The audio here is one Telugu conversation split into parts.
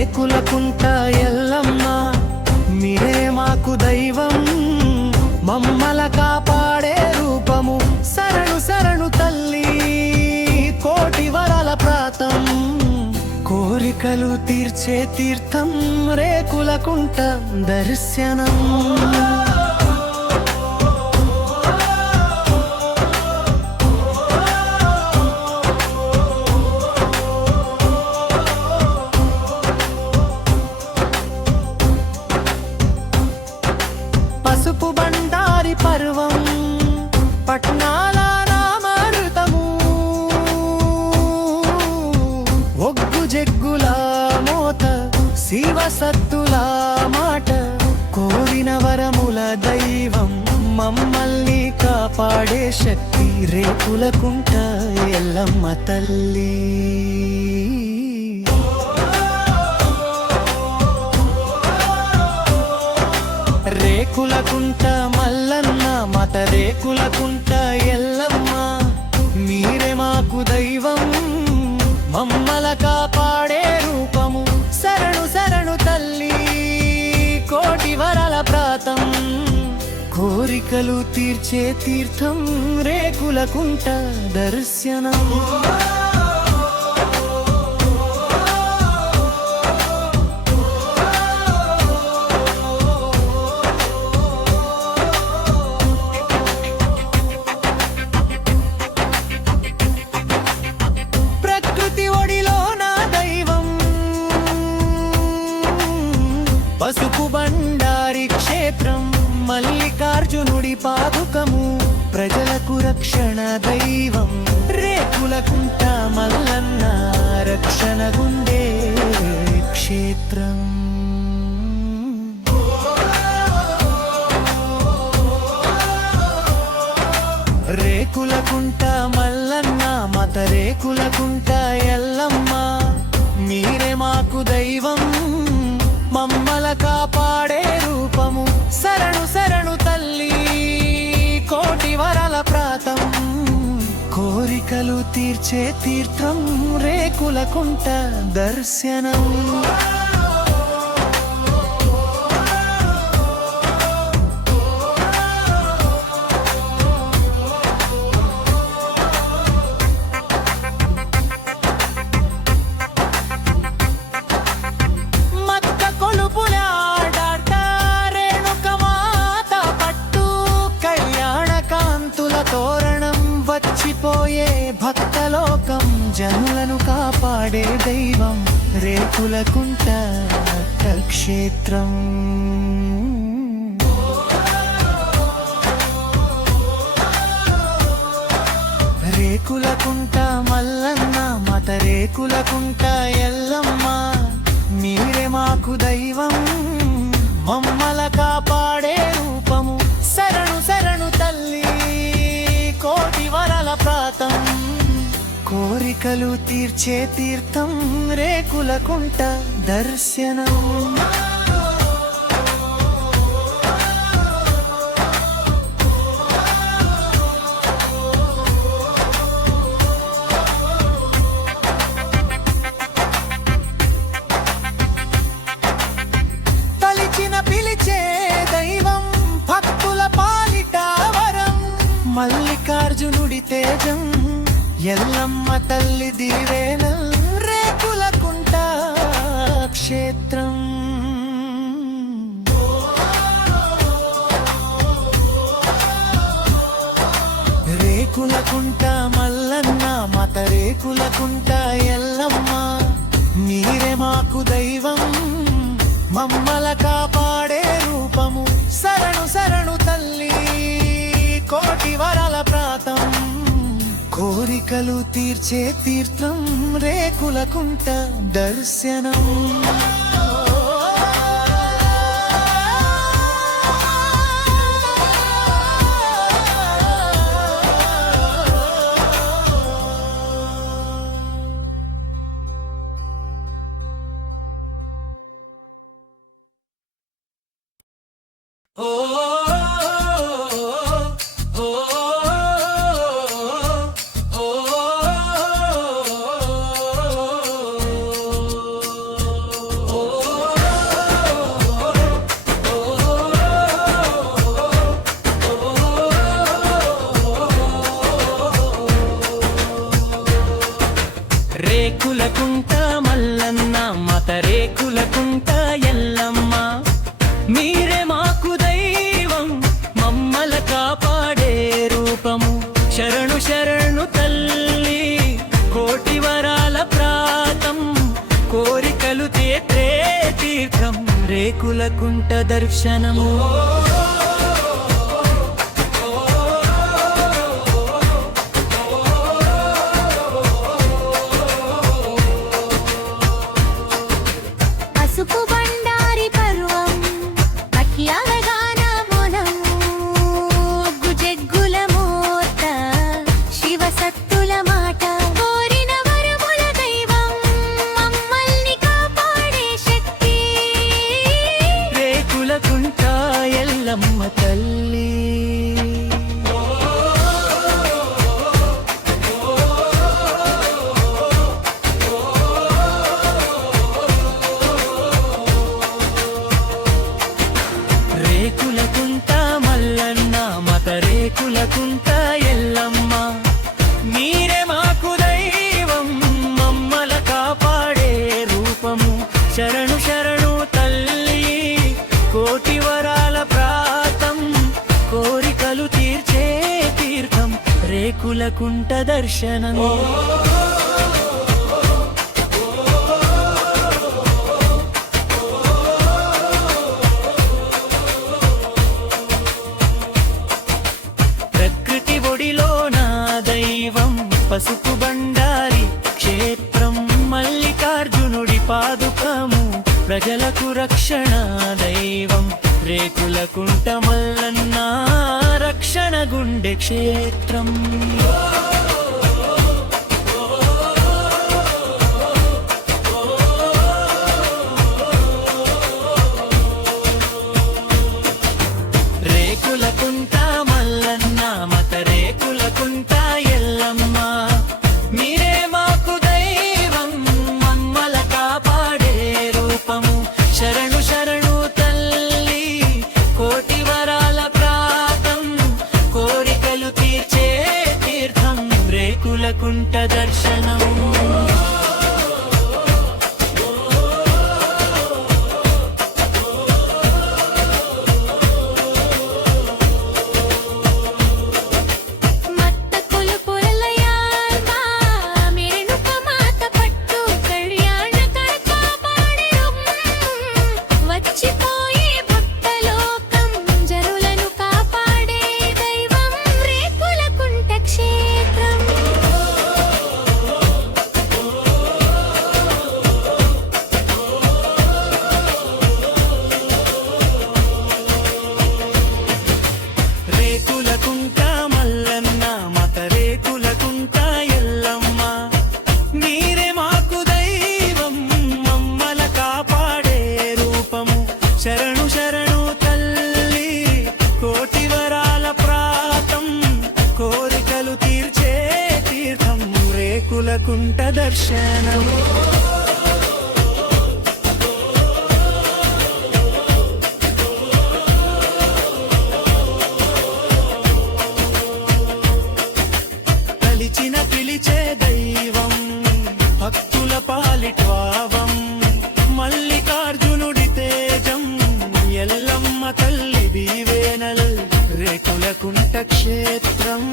రేకులకుంట ఎల్లమ్మ మీరే మాకు దైవం మమ్మల కాపాడే రూపము శరణు శరణు తల్లి కోటి వరాల ప్రాతం కోరికలు తీర్చే తీర్థం రేకులకుంట దర్శనం పసుపు బండారి పర్వం పట్నాల నామామృతము ఒగ్గు జగ్గుల మోత శివ సత్తుల మాట కోరిన వరముల దైవం మమ్మల్ని కాపాడే శక్తి రేకులకుంట ఎల్లమ్మ తల్లి రేకులకుంట మల్లన్న మత రేకులకుంట ఎల్లమ్మ మీరే మాకు దైవం మమ్మల కాపాడే రూపము శరణు శరణు తల్లి కోటి వరాల ప్రాతం కోరికలు తీర్చే తీర్థం రేకులకుంట దర్శనం పసుపు బండారి క్షేత్రం మల్లికార్జునుడి పాదుకము ప్రజలకు రక్షణ దైవం రేకులకుంట మల్లన్న రక్షణ గుండే క్షేత్రం రేకులకుంట మల్లన్న మత రేకులకుంట ఎల్లమ్మ మీరే మాకు దైవం మమ్మల కాపాడే రూపము శరణు శరణు తల్లి కోటి వరాల ప్రాతం కోరికలు తీర్చే తీర్థం రేకులకుంట దర్శనం వచ్చిపోయే భక్తలోకం జనులను కాపాడే దైవం రేకులకుంట క్షేత్రం రేకులకుంట మల్లన్న మత రేకులకుంట ఎల్లమ్మ మీరే మాకు దైవం మమ్మల కాపాడే రూపము శరణు శరణు తల్లి కోటి వరాల ప్రాతం కోరికలు తీర్చే తీర్థం రేకులకుంట దర్శనం తలిచిన పిలిచే దైవం భక్తుల పాలిట వరం మల్లికార్జునుడి తేజం ఎల్లమ్మ తల్లి దీవేన రేకులకుంట క్షేత్రం రేకులకుంట మల్లన్న మత రేకులకుంట ఎల్లమ్మ మీరే మాకు దైవం మమ్మల కాపాడే రూపము శరణు శరణు తల్లి కోటి వరాల ప్రాతం కోరికలు తీర్చే తీర్థం రేకులకుంట దర్శనం రేకులకుంట మల్లన్న మాత రేకులకుంట ఎల్లమ్మ మీరే మాకు దైవం మమ్మల కాపాడే రూపము శరణు శరణు తల్లి కోటి వరాల ప్రాతం కోరికలు తీర్చే తీర్థం రేకులకుంట దర్శనము ఎల్లమ్మ తల్లి రేకులకుంట మల్లన్న మాత రేకులకుంట ఎల్లమ్మ మీరే మాకు దైవం మమ్మల కాపాడే రూపము శరణు శరణు తల్లి కోటి వరాల ప్రాతం కోరికలు తీర్చే తీర్థం రేకులకుంట దర్శనం ప్రకృతి ఒడిలో నా దైవం పసుపు బండారి క్షేత్రం మల్లికార్జునుడి పాదుకము ప్రజలకు రక్షణ దైవం రేకులకుంట మల్లన్న రక్షణ గుండె క్షేత్రం రేకులకుంట మల్లన్న మత రేకులకుంట ఎల్లమ్మ మీరే మాకు దైవం మమ్మల కాపాడే రూపము శరణు శరణు తల్లి కోటి వరాల ప్రాతం కోరికలు తీర్చే తీర్థం రేకులకుంట దర్శనం రేకులకుంట మల్లన్న మాత రేకులకుంట ఎల్లమ్మ మీరే మాకు దైవం మమ్మల కాపాడే రూపము శరణు శరణు తల్లి కోటి వరాల ప్రాతం కోరికలు తీర్చే తీర్థం రేకులకుంట దర్శనం పిలిచే దైవం భక్తుల పాలిట్వావం మల్లికార్జునుడి తేజం ఎల్లమ్మ తల్లి దీవేనల్ రేకులకుంట క్షేత్రం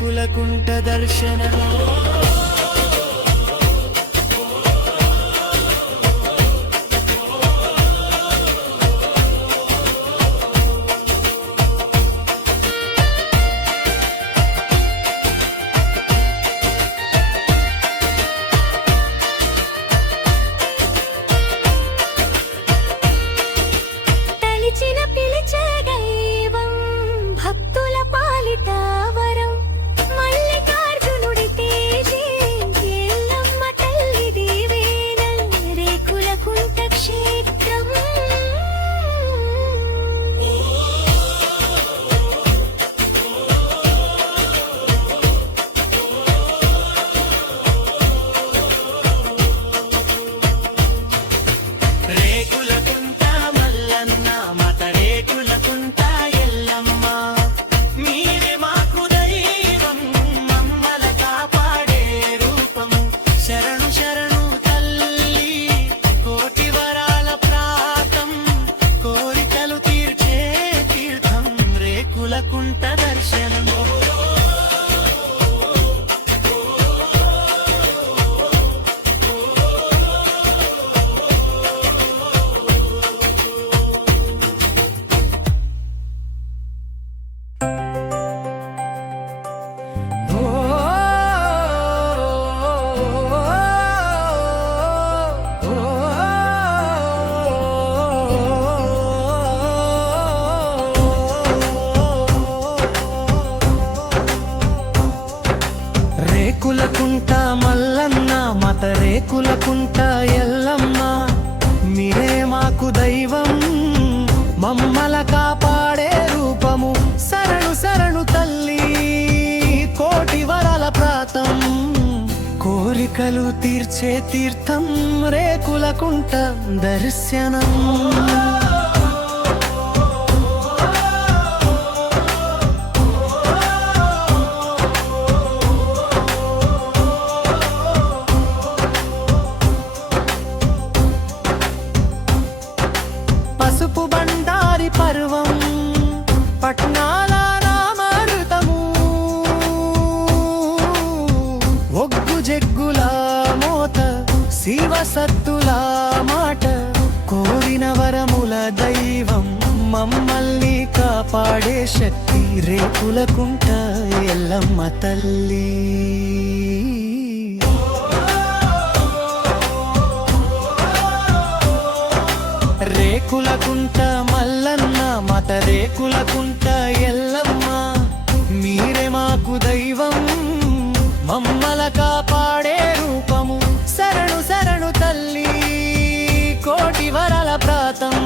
రేకులకుంట దర్శనం పిలిచే దైవం భక్తుల పాలిట వరం మల్లికా కోరికలు తీర్చే తీర్థం రేకులకుంట దర్శనం. పసుపు బండారి పర్వం పట్నాల రామామృతము, ఒగ్గు జగ్గుల మోత శివ సత్తుల మాట, కోరిన వరముల దైవం మమ్మల్ని కాపాడే శక్తి రేకులకుంట ఎల్లమ్మ తల్లి. రేకులకుంట మల్లన్న మాత రేకులకుంట ఎల్లమ్మ, మీరే మాకు దైవం మమ్మల కాపాడే రూపము. శరణు శరణు తల్లి కోటి వరాల ప్రాతం,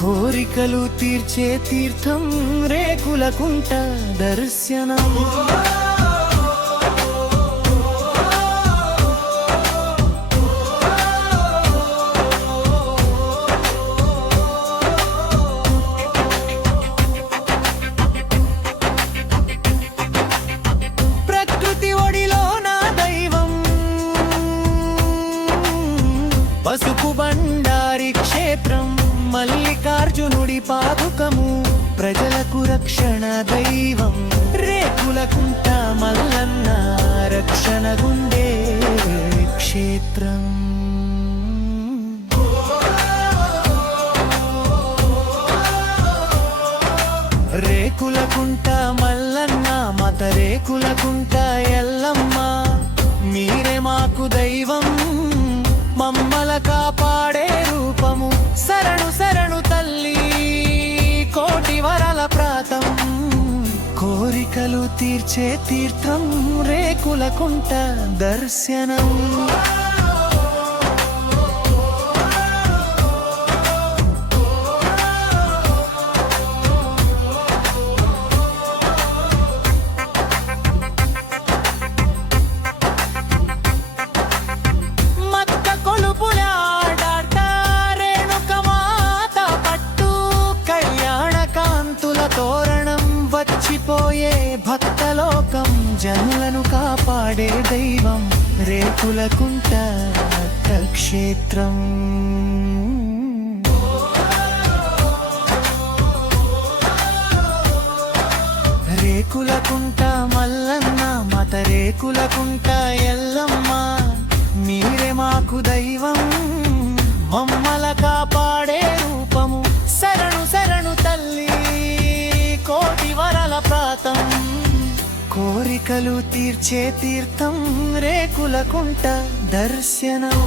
కోరికలు తీర్చే తీర్థం రేకులకుంట దర్శనం. పసుపు బండారి క్షేత్రం మల్లికార్జునుడి పాదుకము, ప్రజలకు రక్షణ దైవం రేకులకుంట మల్లన్న రక్షణ గుండే క్షేత్రం. రేకులకుంట మల్లన్న మాత రేకులకుంట ఎల్లమ్మ, మీరే మాకు దైవం మమ్మల కాపాడే రూపము. శరణు శరణు తల్లి కోటి వరాల ప్రాతం, కోరికలు తీర్చే తీర్థం రేకులకుంట దర్శనం. తోరణం వచ్చిపోయే భక్తలోకం, జనులను కాపాడే దైవం రేకులకుంట క్షేత్రం. రేకులకుంట మల్లన్న మాత రేకులకుంట ఎల్లమ్మ, మీరే మాకు దైవం మమ్మల కాపాడే రూపము. శరణు శరణు తల్లి కోటి వరాల ప్రాతం, కోరికలు తీర్చే తీర్థం రేకులకుంట దర్శనం.